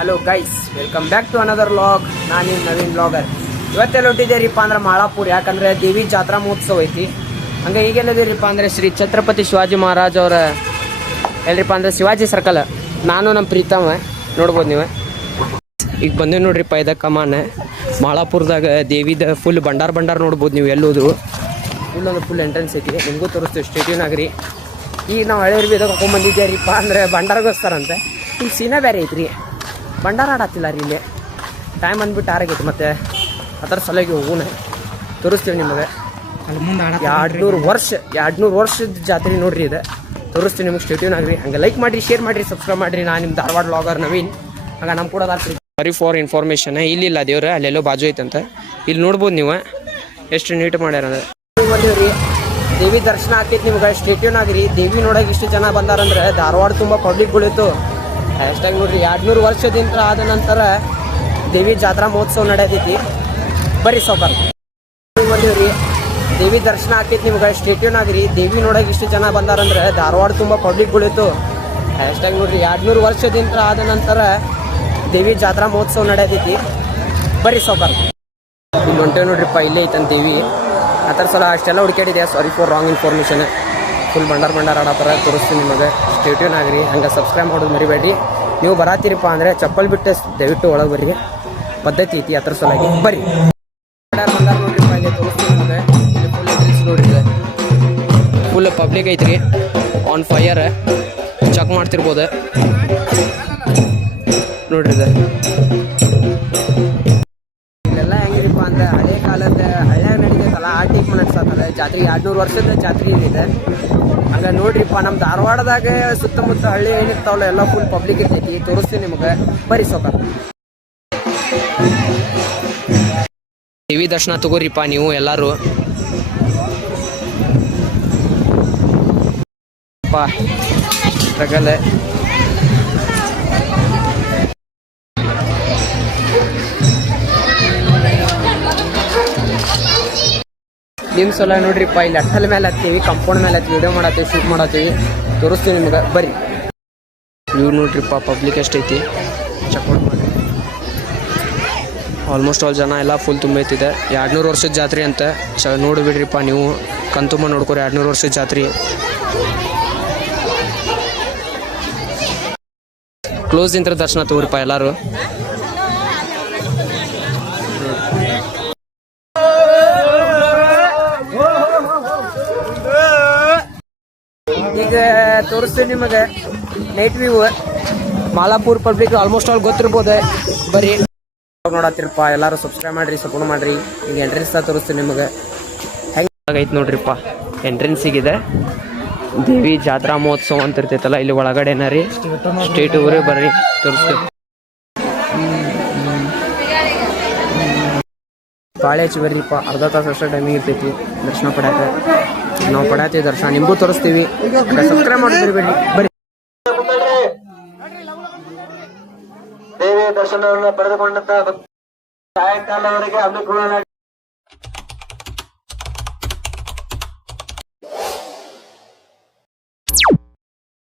Hello guys, welcome back to another vlog. ನಾನು ನಿಮ್ಮ Naveen vlogger. ಇವತ್ತೆಲ್ಲ ಹೊಟ್ಟಿದ್ದೀರಿಪ್ಪ ಅಂದ್ರೆ ಮಾಳಾಪುರ. ಯಾಕಂದ್ರೆ ದೇವಿ ಜಾತ್ರಾ ಮಹೋತ್ಸವ ಐತಿ. ಹಂಗೆ ಈಗೆಲ್ಲದಿರಿಪ್ಪ ಅಂದ್ರೆ ಶ್ರೀ ಛತ್ರಪತಿ ಶಿವಾಜಿ ಮಹಾರಾಜ್ ಅವರ ಎಲ್ರಿಪ್ಪ ಅಂದ್ರೆ ಶಿವಾಜಿ ಸರ್ಕಲ್. ನಾನು ನಮ್ಮ ಪ್ರೀತಮ ನೋಡ್ಬೋದು ನೀವು. ಈಗ ಬಂದೆ ನೋಡ್ರಿಪ್ಪ ಇದ ಕಮಾನ ಮಾಳಾಪುರದಾಗ ದೇವಿದ ಫುಲ್ ಬಂಡಾರ ನೋಡ್ಬೋದು ನೀವು. ಎಲ್ಲೋದು ಫುಲ್ ಎಂಟ್ರೆನ್ಸ್ ಐತಿ. ನಿಮಗೂ ತೋರಿಸ್ತೀವಿ, ಸ್ಟೇಟ್ಯೂನ್ ಆಗ್ರಿ. ಈಗ ನಾವು ಹಳೇರು ಬಿ ಇದಕ್ಕೆ ಬಂದಿದ್ದೀರಿಪ್ಪ ಅಂದ್ರೆ ಭಂಡಾರಗೋಸ್ಕರಂತೆ. ಇಲ್ಲಿ ಸೀನಾ ಬೇರೆ ಐತ್ರಿ, ಭಂಡಾರ ಆಡತ್ತಿಲ್ಲ ರೀ. ಇಲ್ಲಿ ಟೈಮ್ ಅಂದ್ಬಿಟ್ಟು ಆರಾಗೈತಿ. ಮತ್ತು ಅದರ ಸಲುವಾಗಿ ಹೋಗೋಣ, ತೋರಿಸ್ತೀವಿ ನಿಮಗೆ. 200 ವರ್ಷದ ಜಾತ್ರೆ ನೋಡ್ರಿ ಇದು. ತೋರಿಸ್ತೀವಿ ನಿಮಗೆ, ಸ್ಟೇಟ್ಯೂನ್ ಆಗ್ರಿ. ಹಂಗೆ ಲೈಕ್ ಮಾಡಿರಿ, ಶೇರ್ ಮಾಡಿರಿ, ಸಬ್ಸ್ಕ್ರೈಬ್ ಮಾಡಿರಿ. ನಾನು ನಿಮ್ಮ ಧಾರವಾಡ ವ್ಲಾಗರ್ ನವೀನ್. ಹಂಗೆ ನಮ್ಮ ಕೂಡ ಸಾರಿ ಫಾರ್ ಇನ್ಫಾರ್ಮೇಷನ್. ಇಲ್ಲಿಲ್ಲ ದೇವ್ರ ಅಲ್ಲೆಲ್ಲೋ ಬಾಜು ಐತಂತ. ಇಲ್ಲಿ ನೋಡ್ಬೋದು ನೀವು ಎಷ್ಟು ನೀಟ್ ಮಾಡ್ಯಾರ ಅಂದ್ರೆ. ಬಂದೀವ್ರಿ, ದೇವಿ ದರ್ಶನ ಆಗ್ತೈತಿ ನಿಮ್ಗೆ. ಸ್ಟೇಟ್ಯೂನ್ ಆಗ್ರಿ. ದೇವಿ ನೋಡೋಕೆ ಇಷ್ಟು ಜನ ಬಂದಾರಂದ್ರೆ ಧಾರವಾಡ ತುಂಬ ಪಬ್ಲಿಕ್ಗಳಿತ್ತು. ಅಷ್ಟಾಗಿ ನೋಡ್ರಿ, 200 ವರ್ಷದಿಂದ ಆದ ನಂತರ ದೇವಿ ಜಾತ್ರಾ ಮಹೋತ್ಸವ ನಡೆಯತೈತಿ. ಬರ್ರಿ ಸಾವ್ಕಾರ. ಬಂದೀವ್ರಿ, ದೇವಿ ದರ್ಶನ ಆಗ್ತೈತಿ ನಿಮ್ಗೆ. ಸ್ಟೇಟ್ಯೂನ್ ಆಗ್ರಿ. ದೇವಿ ನೋಡೋಕೆ ಇಷ್ಟು ಜನ ಬಂದಾರಂದ್ರೆ ಧಾರವಾಡ ತುಂಬ ಪಬ್ಲಿಕ್ಗಳಿತ್ತು. ಅಷ್ಟಾಗಿ ನೋಡ್ರಿ, 200 ವರ್ಷದಿಂದ ಆದ ನಂತರ ದೇವಿ ಜಾತ್ರಾ ಮಹೋತ್ಸವ ನಡೆಯತೈತಿ. ಬರ್ರಿ ಸಾವ್ಕಾರ. ಇಲ್ಲಿ ಹೊಂಟೇವ್ ನೋಡ್ರಿಪ್ಪ, ಇಲ್ಲೇ ಐತಂತ ದೇವಿ. ಆ ಥರ ಸಲ ಅಷ್ಟೆಲ್ಲ ಹುಡುಕಾಡಿದೆ. Sorry for wrong information. Full ಬಂಡಾರ ಆಡತ್ತಾರ. ತೋರಿಸ್ತೀನಿ ನಿಮಗೆ, ಸ್ಟೇಟ್ಯೂನ್ ಆಗ್ರಿ. ಹಂಗೆ ಸಬ್ಸ್ಕ್ರೈಬ್ ಮಾಡೋದು ಮರಿಬೇಡಿ. ನೀವು ಬರಾತಿರಪ್ಪ ಅಂದರೆ ಚಪ್ಪಲ್ ಬಿಟ್ಟು ದಯವಿಟ್ಟು ಒಳಗೆ ಬರ್ರಿ. ಪದ್ಧತಿ ಐತಿ ಅದ್ರ ಸಲುವಾಗಿ. ಬರ್ರಿ. ಬಂದಾರ ನೋಡ್ರಿಪ್ಪ, ಇಲ್ಲಿ ತೋರಿಸ್ತೀನಿ ನಿಮಗೆ. ಇಲ್ಲಿ ಫುಲ್ ಎಂಟ್ರೆನ್ಸ್ ನೋಡ್ರಿ, ಫುಲ್ ಪಬ್ಲಿಕ್ ಐತ್ರಿ. ಆನ್ ಫೈಯರ್ ಚೆಕ್ ಮಾಡ್ತಿರ್ಬೋದು ನೋಡ್ರಿ. ಇಲ್ಲೆಲ್ಲ ಹೆಂಗಿರಿಪ್ಪ ಅಂದ್ರೆ ಹಳೆ ಕಾಲದ ಹಳೆ ನಡಿತೈತಲ್ಲ ಆ ಟೈಪ್ ನಡೆಸತ್ತಲ್ಲ ಜಾತ್ರೆ. 200 ವರ್ಷದ ಜಾತ್ರೆ ಇದೆ. ಹಂಗೆ ನೋಡ್ರಿಪ್ಪ, ನಮ್ಮ ಧಾರವಾಡದಾಗ ಸುತ್ತಮುತ್ತ ಹಳ್ಳಿ ಏನಿರ್ತಾವಲ್ಲ ಎಲ್ಲ ಫುಲ್ ಪಬ್ಲಿಕ್ ಇರ್ತೈತಿ. ತೋರಿಸ್ತೀನಿ ನಿಮಗೆ, ಬರೀ ಸಾವ್ಕಾರ. ದೇವಿ ದರ್ಶನ ತಗೋರಿಪ್ಪ ನೀವು ಎಲ್ಲರೂ. ಪ್ರಗಲ ನಿಮ್ಮ ಸಲ ನೋಡ್ರಿಪ್ಪ, ಇಲ್ಲಿ ಅಟ್ಟಲ್ ಮೇಲೆ ಹತ್ತೀವಿ, ಕಂಪೌಂಡ್ ಮೇಲೆ ಹತ್ತಿ ವಿಡಿಯೋ ಮಾಡತ್ತೀವಿ, ಶೂಟ್ ಮಾಡತ್ತೀವಿ. ತೋರಿಸ್ತೀವಿ ನಿಮ್ಗೆ, ಬರ್ರಿ. ವ್ಯೂ ನೋಡ್ರಿಪ್ಪ, ಪಬ್ಲಿಕ್ ಎಷ್ಟೈತಿ ಚೆಕ್ಔಟ್ ಮಾಡಿ. ಆಲ್ಮೋಸ್ಟ್ ಆಲ್ ಜನ ಎಲ್ಲ ಫುಲ್ ತುಂಬೈತಿದೆ. 200 ವರ್ಷದ ಜಾತ್ರೆ ಅಂತ ನೋಡಿಬಿಡ್ರಿಪ್ಪ ನೀವು. ಕಣ್ತುಂಬ ನೋಡ್ಕೊರಿ 200 ವರ್ಷದ ಜಾತ್ರೆ. ಕ್ಲೋಸ್ ಇಂತ್ರ ದರ್ಶನ ತಗೋರಿಪ್ಪ ಎಲ್ಲರೂ. ಈಗ ತೋರಿಸ್ತೀನಿ ನಿಮಗೆ night view. Malapur public almost all ಗೊತ್ತಿರ್ಬೋದು. ಬರ್ರಿ ನೋಡತ್ತಿರಪ್ಪ ಎಲ್ಲರೂ. ಸಬ್ಸ್ಕ್ರೈಬ್ ಮಾಡಿರಿ, ಸಪೋರ್ಟ್ ಮಾಡಿರಿ. ಈಗ ಎಂಟ್ರೆನ್ಸ್ ತೋರಿಸ್ತೀನಿ ನಿಮಗೆ. ಹೆಂಗೈತೆ ನೋಡ್ರಿಪ್ಪ, ಎಂಟ್ರೆನ್ಸಿಗಿದೆ. ದೇವಿ ಜಾತ್ರಾ ಮಹೋತ್ಸವ ಅಂತ ಇರ್ತೈತಲ್ಲ, ಇಲ್ಲಿ ಒಳಗಡೆನ ರೀ. ಸ್ಟೇಟ್ ಊರೇ ಬರ್ರಿ, ತೋರಿಸ್ತೀವಿ. ಬಾಳೆ ಹಚ್ಚಿ ಬರ್ರಿಪ್ಪ. ಅರ್ಧ ತಾಸು ಅಷ್ಟೇ ಟೈಮಿಂಗ್ ಇರ್ತೈತಿ ದರ್ಶನ ಪಡ್ಯಾಕ. ನಾವು ಪಡ್ಯಾತೀವಿ ದರ್ಶನ, ನಿಮಗೂ ತೋರಿಸ್ತೀವಿ. ಸಬ್ಸ್ಕ್ರೈಬ್ ಮಾಡಿ ಬರ್ರಿ. ದೇವಿಯ ದರ್ಶನವನ್ನು ಪಡೆದುಕೊಂಡಂತ ಸಾಯಂಕಾಲವರೆಗೆ ಹಮ್ಮಿಕೊಳ್ಳಲಾಗಿದೆ.